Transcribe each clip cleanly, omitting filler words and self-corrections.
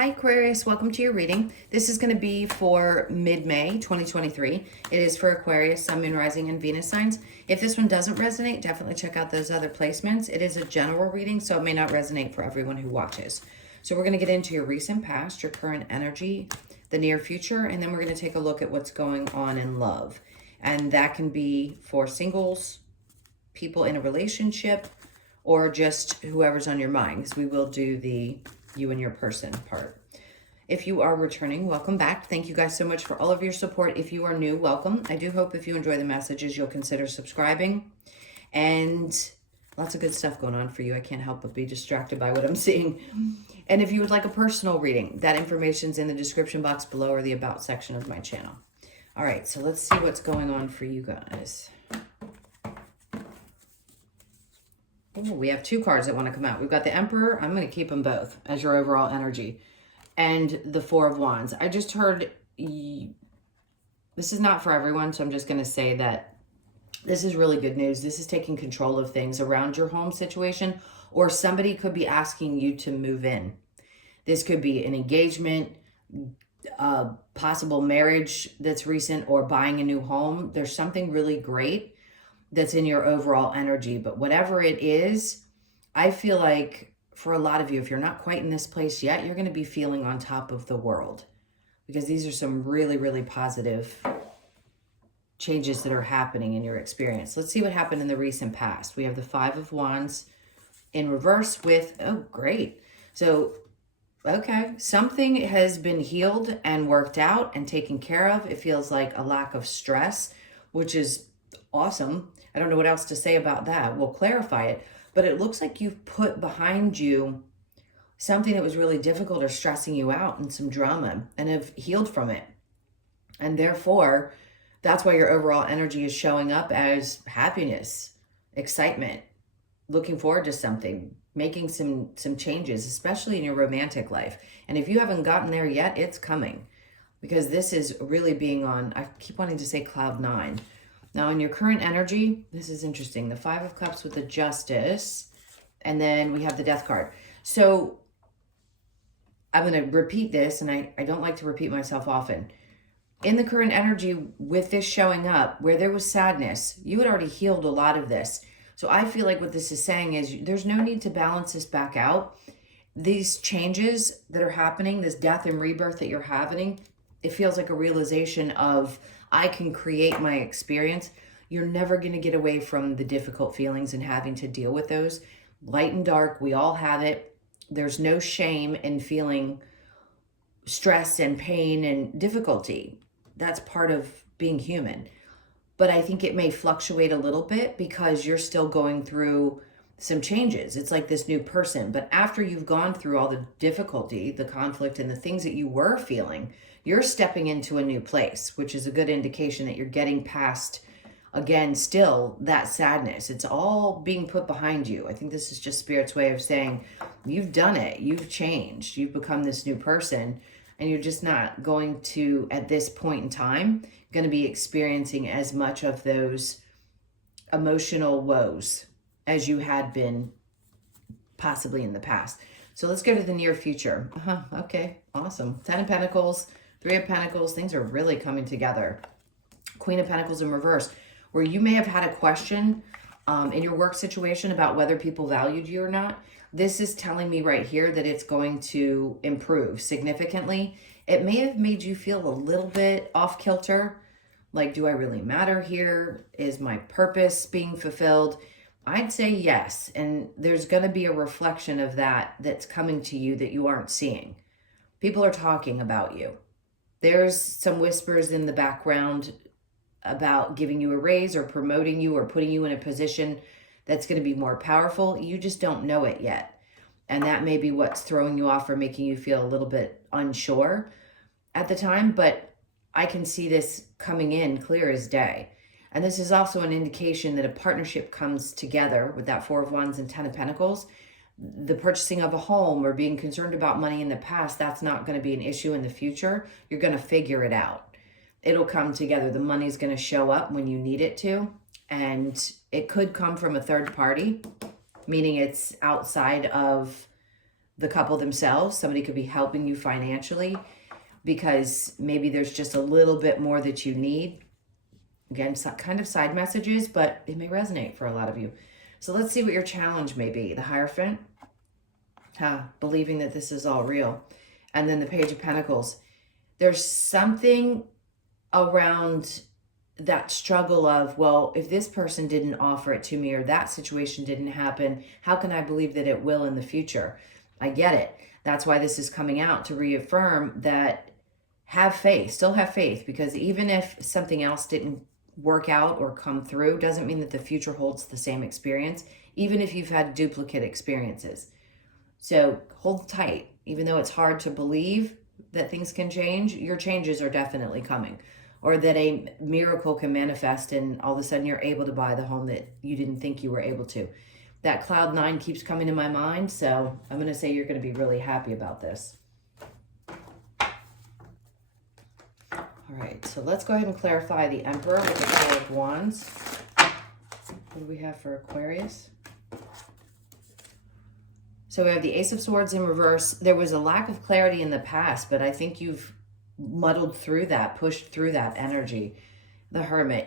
Hi Aquarius, welcome to your reading. This is going to be for mid-May 2023. It is for Aquarius, Sun, Moon, Rising, and Venus signs. If this one doesn't resonate, definitely check out those other placements. It is a general reading, so it may not resonate for everyone who watches. So we're going to get into your recent past, your current energy, the near future, and then we're going to take a look at what's going on in love. And that can be for singles, people in a relationship, or just whoever's on your mind, because we will do the you and your person part. If you are returning, welcome back. Thank you guys so much for all of your support. If you are new, welcome. I do hope if you enjoy the messages, you'll consider subscribing. And lots of good stuff going on for you. I can't help but be distracted by what I'm seeing. And if you would like a personal reading, that information's in the description box below or the about section of my channel. All right, so let's see what's going on for you guys. Oh, we have two cards that want to come out. We've got the Emperor. I'm going to keep them both as your overall energy. And the Four of Wands. I just heard, this is not for everyone, so I'm just going to say that this is really good news. This is taking control of things around your home situation, or somebody could be asking you to move in. This could be an engagement, possible marriage that's recent, or buying a new home. There's something really great that's in your overall energy. But whatever it is, I feel like for a lot of you, if you're not quite in this place yet, you're going to be feeling on top of the world, because these are some really, really positive changes that are happening in your experience. Let's see what happened in the recent past. We have the Five of Wands in reverse with, oh, great. So, okay, something has been healed and worked out and taken care of. It feels like a lack of stress, which is awesome. I don't know what else to say about that. We'll clarify it. But it looks like you've put behind you something that was really difficult or stressing you out, and some drama, and have healed from it. And therefore, that's why your overall energy is showing up as happiness, excitement, looking forward to something, making some changes, especially in your romantic life. And if you haven't gotten there yet, it's coming, because this is really being on, I keep wanting to say cloud nine. Now, in your current energy, this is interesting. The Five of Cups with the Justice, and then we have the Death card. So I'm going to repeat this, and I don't like to repeat myself often. In the current energy, with this showing up, where there was sadness, you had already healed a lot of this. So I feel like what this is saying is there's no need to balance this back out. These changes that are happening, this death and rebirth that you're having, it feels like a realization of, I can create my experience. You're never going to get away from the difficult feelings and having to deal with those. Light and dark, we all have it. There's no shame in feeling stress and pain and difficulty. That's part of being human. But I think it may fluctuate a little bit because you're still going through some changes. It's like this new person. But after you've gone through all the difficulty, the conflict, and the things that you were feeling, you're stepping into a new place, which is a good indication that you're getting past, again, still that sadness. It's all being put behind you. I think this is just Spirit's way of saying, you've done it. You've changed. You've become this new person, and you're just not going to, at this point in time, going to be experiencing as much of those emotional woes as you had been possibly in the past. So let's go to the near future. Okay, awesome. 10 of Pentacles, 3 of Pentacles, things are really coming together. Queen of Pentacles in reverse, where you may have had a question in your work situation about whether people valued you or not. This is telling me right here that it's going to improve significantly. It may have made you feel a little bit off kilter. Like, do I really matter here? Is my purpose being fulfilled? I'd say yes. And there's going to be a reflection of that that's coming to you that you aren't seeing. People are talking about you. There's some whispers in the background about giving you a raise or promoting you or putting you in a position that's going to be more powerful. You just don't know it yet. And that may be what's throwing you off or making you feel a little bit unsure at the time. But I can see this coming in clear as day. And this is also an indication that a partnership comes together with that Four of Wands and 10 of Pentacles. The purchasing of a home or being concerned about money in the past, that's not going to be an issue in the future. You're going to figure it out. It'll come together. The money's going to show up when you need it to. And it could come from a third party, meaning it's outside of the couple themselves. Somebody could be helping you financially because maybe there's just a little bit more that you need. Again, kind of side messages, but it may resonate for a lot of you. So let's see what your challenge may be. The Hierophant, believing that this is all real. And then the Page of Pentacles. There's something around that struggle of, well, if this person didn't offer it to me or that situation didn't happen, how can I believe that it will in the future? I get it. That's why this is coming out to reaffirm that have faith, still have faith, because even if something else didn't work out or come through, doesn't mean that the future holds the same experience, even if you've had duplicate experiences. So hold tight. Even though it's hard to believe that things can change, your changes are definitely coming. Or that a miracle can manifest and all of a sudden you're able to buy the home that you didn't think you were able to. That cloud 9 keeps coming to my mind, so I'm going to say you're going to be really happy about this. All right, so let's go ahead and clarify the Emperor with the Four of Wands. What do we have for Aquarius? So we have the Ace of Swords in reverse. There was a lack of clarity in the past, but I think you've muddled through that, pushed through that energy. The Hermit,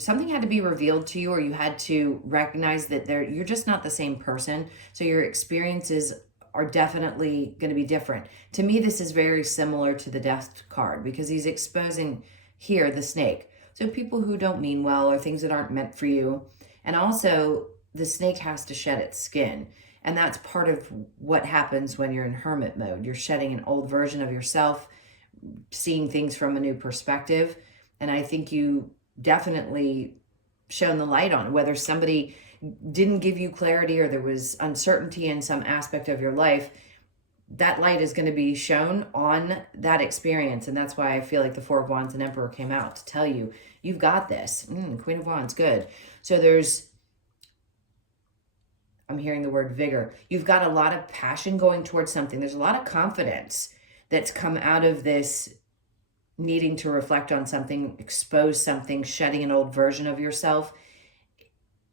something had to be revealed to you, or you had to recognize that you're just not the same person. So your experiences are definitely going to be different. To me, this is very similar to the Death card because he's exposing here the snake. So people who don't mean well or things that aren't meant for you. And also the snake has to shed its skin. And that's part of what happens when you're in hermit mode. You're shedding an old version of yourself, seeing things from a new perspective. And I think you definitely shone the light on whether somebody didn't give you clarity or there was uncertainty in some aspect of your life. That light is going to be shown on that experience. And that's why I feel like the Four of Wands and Emperor came out to tell you, you've got this. Queen of Wands, good. So I'm hearing the word vigor. You've got a lot of passion going towards something. There's a lot of confidence that's come out of this needing to reflect on something, expose something, shedding an old version of yourself.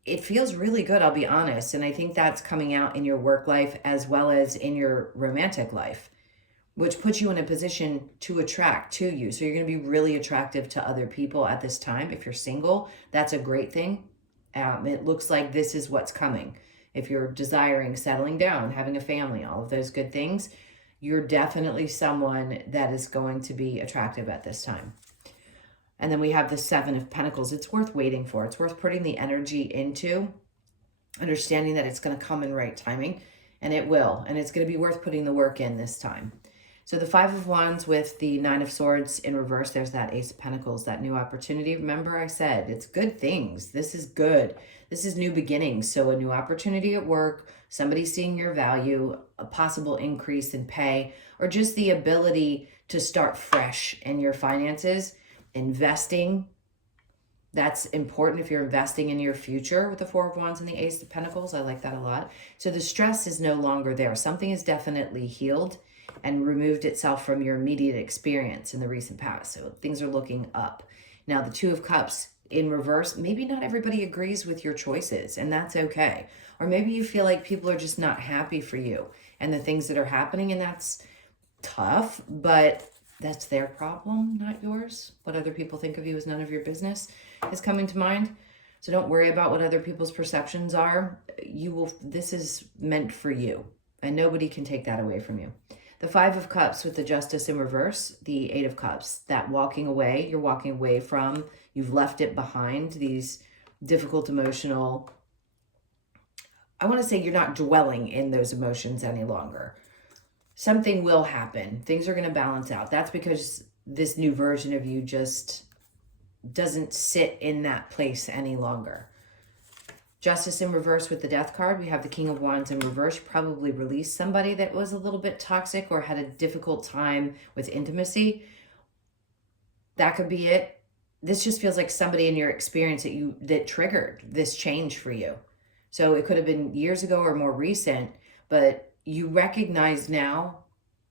It feels really good, I'll be honest. And I think that's coming out in your work life as well as in your romantic life, which puts you in a position to attract to you. So you're going to be really attractive to other people at this time. If you're single, that's a great thing. It looks like this is what's coming. If you're desiring settling down, having a family, all of those good things, you're definitely someone that is going to be attractive at this time. And then we have the Seven of Pentacles. It's worth waiting for. It's worth putting the energy into, understanding that it's going to come in right timing, and it will. And it's going to be worth putting the work in this time. So the Five of Wands with the Nine of Swords in reverse, there's that Ace of Pentacles, that new opportunity. Remember I said, it's good things. This is good. This is new beginnings. So a new opportunity at work, somebody seeing your value, a possible increase in pay, or just the ability to start fresh in your finances, investing. That's important if you're investing in your future with the Four of Wands and the Ace of Pentacles. I like that a lot. So the stress is no longer there. Something is definitely healed and removed itself from your immediate experience in the recent past. So things are looking up. Now the Two of Cups in reverse, maybe not everybody agrees with your choices, and that's okay. Or maybe you feel like people are just not happy for you and the things that are happening, and that's tough, but that's their problem, not yours. What other people think of you is none of your business is coming to mind. So don't worry about what other people's perceptions are. This is meant for you, and nobody can take that away from you. The Five of Cups with the Justice in reverse, the Eight of Cups, that walking away, you're walking away from, you've left it behind, these difficult emotional, I want to say you're not dwelling in those emotions any longer. Something will happen. Things are going to balance out. That's because this new version of you just doesn't sit in that place any longer. Justice in reverse with the Death card. We have the King of Wands in reverse. You probably released somebody that was a little bit toxic or had a difficult time with intimacy. That could be it. This just feels like somebody in your experience that triggered this change for you. So it could have been years ago or more recent, but you recognize now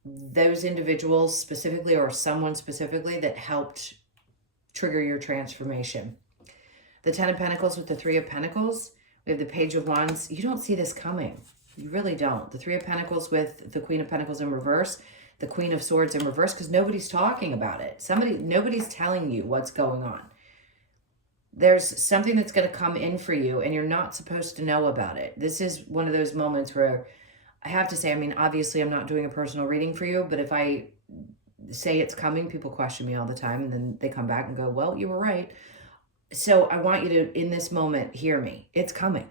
those individuals specifically or someone specifically that helped trigger your transformation. The Ten of Pentacles with the Three of Pentacles. We have the Page of Wands. You don't see this coming. You really don't. The Three of Pentacles with the Queen of Pentacles in reverse, the Queen of Swords in reverse, because nobody's talking about it. Nobody's telling you what's going on. There's something that's going to come in for you, and you're not supposed to know about it. This is one of those moments where I have to say, I mean, obviously I'm not doing a personal reading for you, but if I say it's coming, people question me all the time, and then they come back and go, well, you were right. So I want you to, in this moment, hear me. It's coming.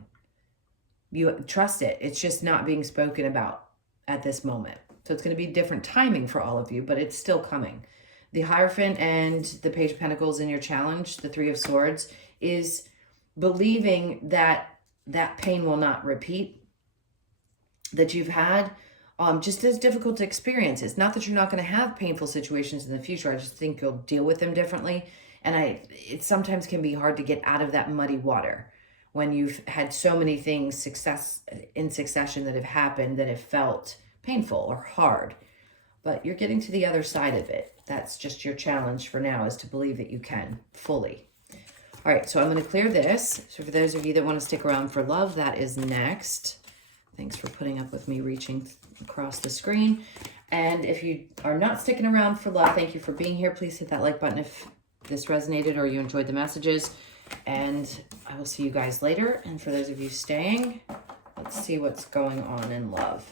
You trust it. It's just not being spoken about at this moment. So it's going to be different timing for all of you, but it's still coming. The Hierophant and the Page of Pentacles in your challenge, the Three of Swords, is believing that that pain will not repeat, that you've had just as difficult experiences. Not that you're not going to have painful situations in the future. I just think you'll deal with them differently. And it sometimes can be hard to get out of that muddy water when you've had so many things in succession that have happened that have felt painful or hard. But you're getting to the other side of it. That's just your challenge for now, is to believe that you can fully. All right, so I'm going to clear this. So for those of you that want to stick around for love, that is next. Thanks for putting up with me reaching across the screen. And if you are not sticking around for love, thank you for being here. Please hit that like button if this resonated or you enjoyed the messages. And I will see you guys later. And for those of you staying, let's see what's going on in love.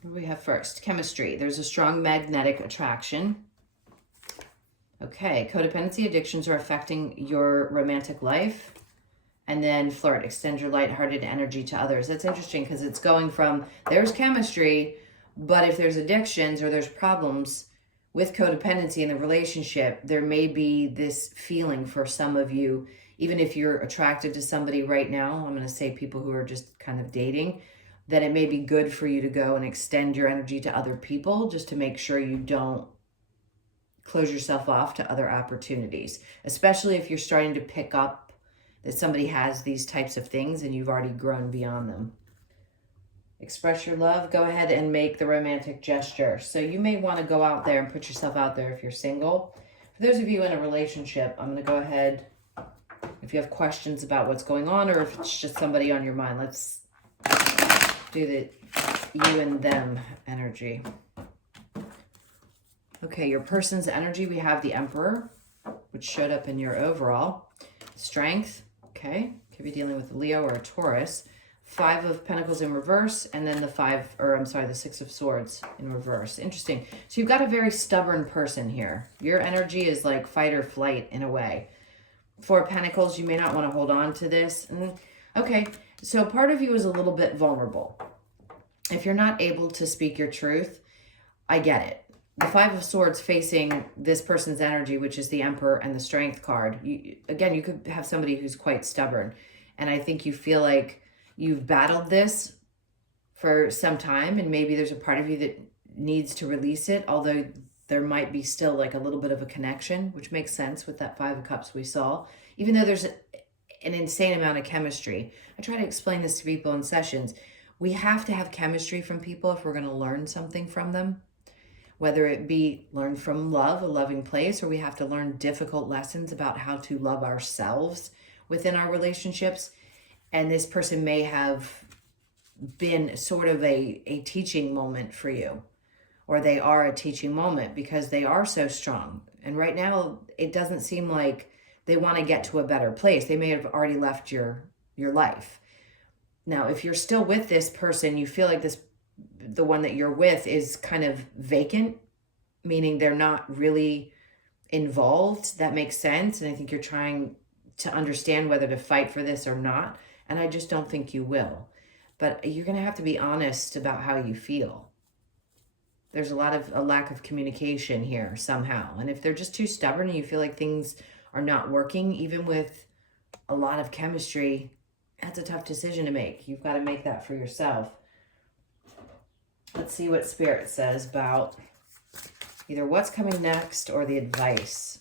What do we have first? Chemistry. There's a strong magnetic attraction. Okay, codependency, addictions are affecting your romantic life. And then flirt, extend your lighthearted energy to others. That's interesting because it's going from there's chemistry, but if there's addictions or there's problems with codependency in the relationship, there may be this feeling for some of you, even if you're attracted to somebody right now, I'm going to say people who are just kind of dating, that it may be good for you to go and extend your energy to other people just to make sure you don't close yourself off to other opportunities, especially if you're starting to pick up that somebody has these types of things and you've already grown beyond them. Express your love. Go ahead and make the romantic gesture. So you may want to go out there and put yourself out there if you're single. For those of you in a relationship, I'm going to go ahead, if you have questions about what's going on or if it's just somebody on your mind, let's do the you and them energy. Okay, your person's energy, we have the Emperor, which showed up in your overall. Strength, okay, could be dealing with a Leo or a Taurus. Five of Pentacles in reverse, and then the Six of Swords in reverse. Interesting. So you've got a very stubborn person here. Your energy is like fight or flight in a way. Four of Pentacles, you may not want to hold on to this. Okay, so part of you is a little bit vulnerable. If you're not able to speak your truth, I get it. The Five of Swords facing this person's energy, which is the Emperor and the Strength card. Again, you could have somebody who's quite stubborn. And I think you feel like you've battled this for some time, and maybe there's a part of you that needs to release it, although there might be still like a little bit of a connection, which makes sense with that Five of Cups we saw. Even though there's an insane amount of chemistry. I try to explain this to people in sessions. We have to have chemistry from people if we're going to learn something from them. Whether it be learn from love, a loving place, or we have to learn difficult lessons about how to love ourselves within our relationships. And this person may have been sort of a teaching moment for you, or they are a teaching moment because they are so strong. And right now, it doesn't seem like they want to get to a better place. They may have already left your life. Now, if you're still with this person, you feel like the one that you're with is kind of vacant, meaning they're not really involved. That makes sense. And I think you're trying to understand whether to fight for this or not. And I just don't think you will. But you're going to have to be honest about how you feel. There's a lack of communication here somehow. And if they're just too stubborn and you feel like things are not working, even with a lot of chemistry, that's a tough decision to make. You've got to make that for yourself. Let's see what Spirit says about either what's coming next or the advice.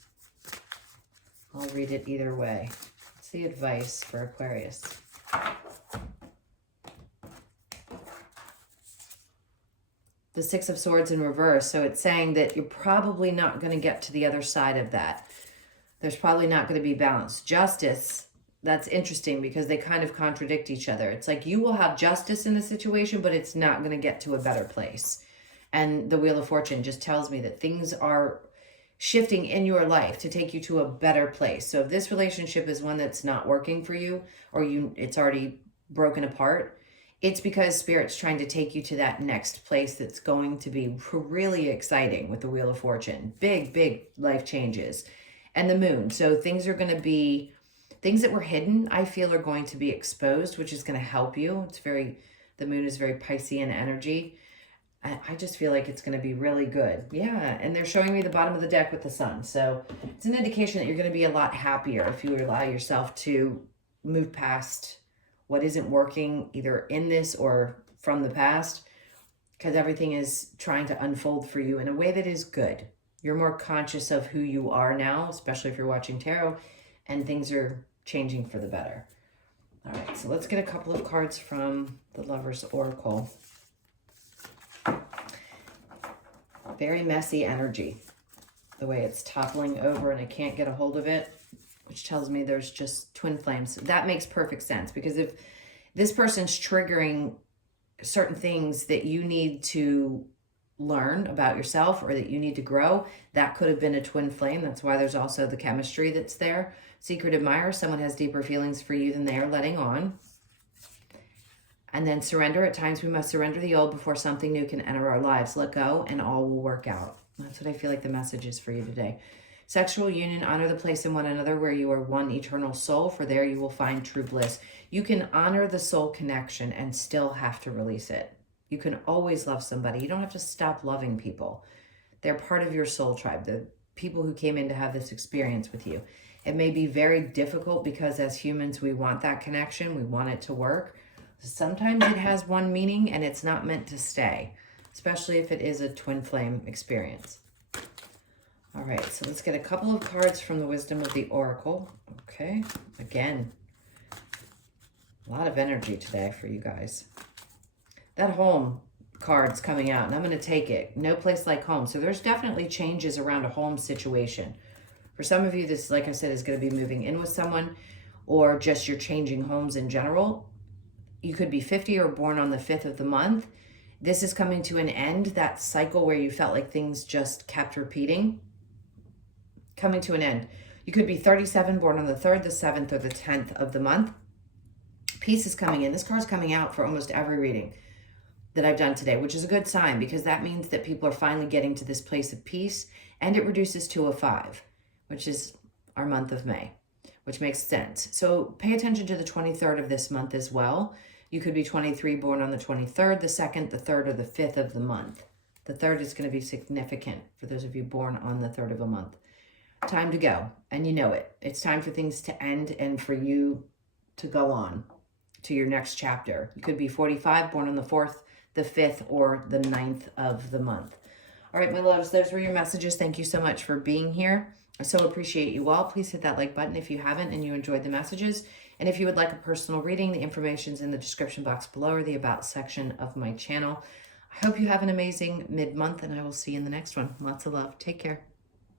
I'll read it either way. What's the advice for Aquarius? the Six of Swords in reverse. So it's saying that you're probably not going to get to the other side of that. There's probably not going to be balance. Justice, that's interesting because they kind of contradict each other. It's like you will have justice in the situation, but it's not going to get to a better place. And the Wheel of Fortune just tells me that things are shifting in your life to take you to a better place. So if this relationship is one that's not working for you, or it's already broken apart, it's because Spirit's trying to take you to that next place that's going to be really exciting with the Wheel of Fortune. Big, big life changes. And the Moon. So things are going to be, things that were hidden, I feel, are going to be exposed, which is going to help you. The Moon is very Piscean energy. I just feel like it's going to be really good. Yeah, and they're showing me the bottom of the deck with the Sun. So it's an indication that you're going to be a lot happier if you allow yourself to move past what isn't working, either in this or from the past, because everything is trying to unfold for you in a way that is good. You're more conscious of who you are now, especially if you're watching tarot, and things are changing for the better. All right, so let's get a couple of cards from the Lover's Oracle. Very messy energy, the way it's toppling over and I can't get a hold of it, which tells me there's just twin flames. That makes perfect sense, because if this person's triggering certain things that you need to learn about yourself or that you need to grow, that could have been a twin flame. That's why there's also the chemistry that's there. Secret admirer, someone has deeper feelings for you than they are letting on. And then surrender. At times we must surrender the old before something new can enter our lives. Let go and all will work out. That's what I feel like the message is for you today. Sexual union, honor the place in one another where you are one eternal soul, for there you will find true bliss. You can honor the soul connection and still have to release it. You can always love somebody. You don't have to stop loving people. They're part of your soul tribe, the people who came in to have this experience with you. It may be very difficult because as humans, we want that connection. We want it to work. Sometimes it has one meaning and it's not meant to stay, especially if it is a twin flame experience. All right, so let's get a couple of cards from the Wisdom of the Oracle. Okay, again, a lot of energy today for you guys. That home card's coming out and I'm going to take it. No place like home. So there's definitely changes around a home situation. For some of you, this, like I said, is going to be moving in with someone, or just you're changing homes in general. You could be 50 or born on the 5th of the month. This is coming to an end, that cycle where you felt like things just kept repeating, coming to an end. You could be 37, born on the 3rd, the 7th, or the 10th of the month. Peace is coming in. This card's coming out for almost every reading that I've done today, which is a good sign, because that means that people are finally getting to this place of peace, and it reduces to a 5, which is our month of May, which makes sense. So pay attention to the 23rd of this month as well. You could be 23, born on the 23rd, the 2nd, the 3rd, or the 5th of the month. The 3rd is going to be significant for those of you born on the 3rd of a month. Time to go, and you know it. It's time for things to end and for you to go on to your next chapter. You could be 45, born on the 4th, the 5th, or the 9th of the month. All right, my loves, those were your messages. Thank you so much for being here. I so appreciate you all. Please hit that like button if you haven't and you enjoyed the messages. And if you would like a personal reading, the information's in the description box below or the About section of my channel. I hope you have an amazing mid-month, and I will see you in the next one. Lots of love. Take care.